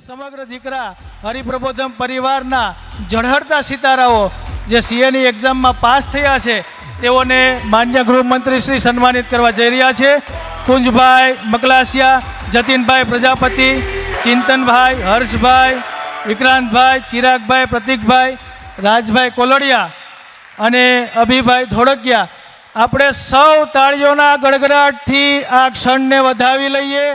સમગ્ર દીકરા હરિપ્રબોધમ પરિવારના ઝળહળતા સિતારાઓ જે સીએની એક્ઝામમાં પાસ થયા છે તેઓને માન્ય ગૃહમંત્રી શ્રી સન્માનિત કરવા જઈ રહ્યા છે। કુંજભાઈ મકલાસિયા, જતીનભાઈ પ્રજાપતિ, ચિંતનભાઈ, હર્ષભાઈ, વિક્રાંતભાઈ, ચિરાગભાઈ, પ્રતિકભાઈ, રાજભાઈ કોલડિયા અને અભિભાઈ ધોળકિયા, આપણે સૌ તાળીઓના ગડગડાટથી આ ક્ષણને વધાવી લઈએ।